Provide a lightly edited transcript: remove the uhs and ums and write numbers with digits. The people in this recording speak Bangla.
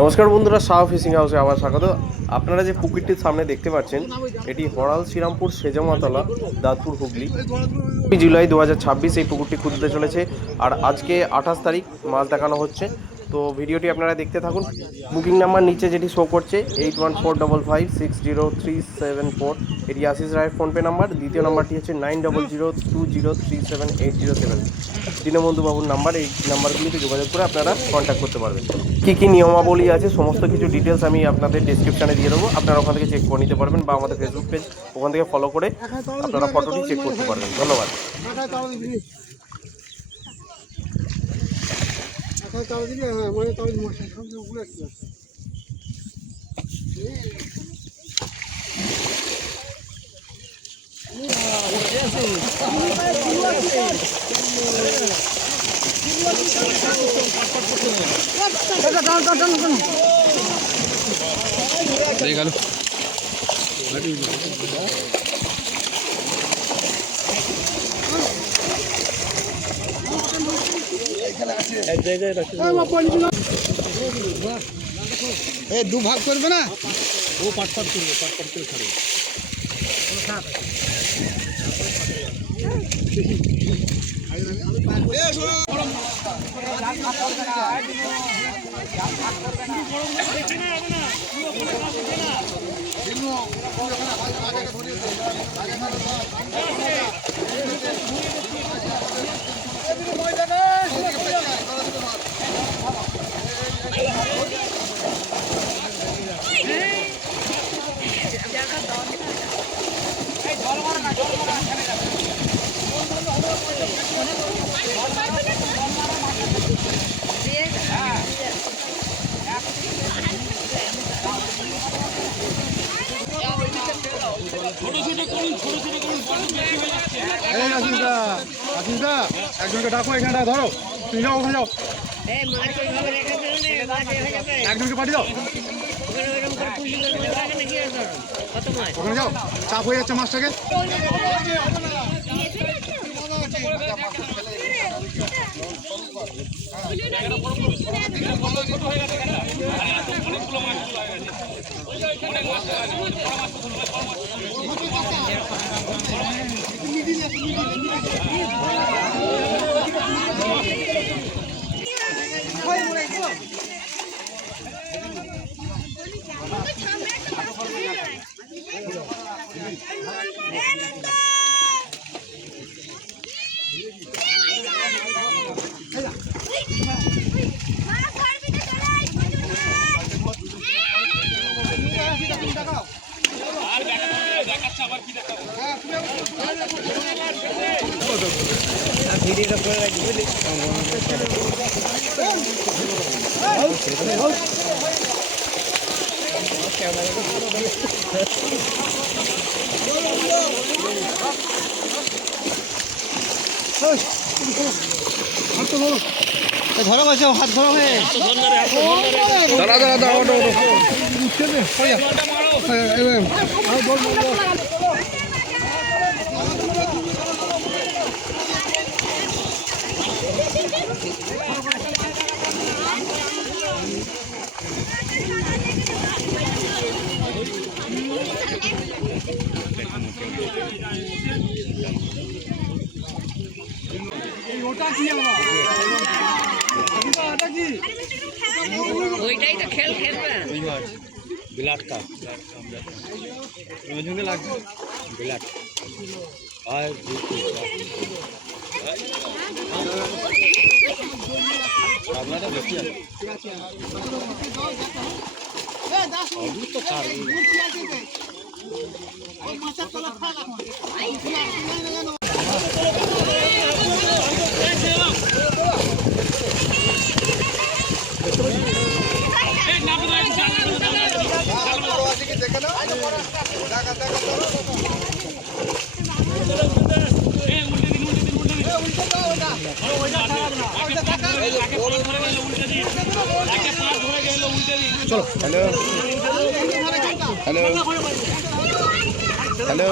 নমস্কার বন্ধুরা, শাহ ফিশিং হাউসে আবার স্বাগত। আপনারা যে পুকুরটির সামনে দেখতে পাচ্ছেন এটি হরাল শ্রীরামপুর সেজামাতলা, দাঁতপুর, হুগলি। জুলাই 2026 এই পুকুরটি খুলতে চলেছে। আর আজকে 28 তারিখ মাছ দেখানো হচ্ছে। তো ভিডিওটি আপনারা দেখতে থাকুন। বুকিং নাম্বার নিচে যেটি শো করছে 8145560374, এটি আশিস রায়ের ফোনপে নাম্বার। দ্বিতীয় নাম্বারটি হচ্ছে 9002037807। দীনবন্ধু বাবুর নাম্বার। এই নাম্বারগুলিতে যোগাযোগ করে আপনারা কন্ট্যাক্ট করতে পারবেন। কী কী নিয়মাবলী আছে সমস্ত কিছু ডিটেলস আমি আপনাদের ডেসক্রিপশানে দিয়ে দেবো। আপনারা ওখান থেকে চেক করে নিতে পারবেন, বা আমাদের ফেসবুক পেজ ওখান থেকে ফলো করে আপনারা ফটোটি চেক করতে পারবেন। ধন্যবাদ। দু ভাগ করবে না, ও পাট করবে, পাট করে ছাড়বে। একজনকে ডাকো, এখানে ধরো, তুমি যাও, ওখানে যাও, একজনকে পাঠিয়ে দাও, ওখানে যাও, চাপ হয়ে যাচ্ছে মাছটাকে। ধরো বসে, হাত ধরো, ওইটাই তো খেলবে বিলাটটা লাগছে, বিলাট আর আপনারা বেশি আছে তো চলো। Hello hello hello,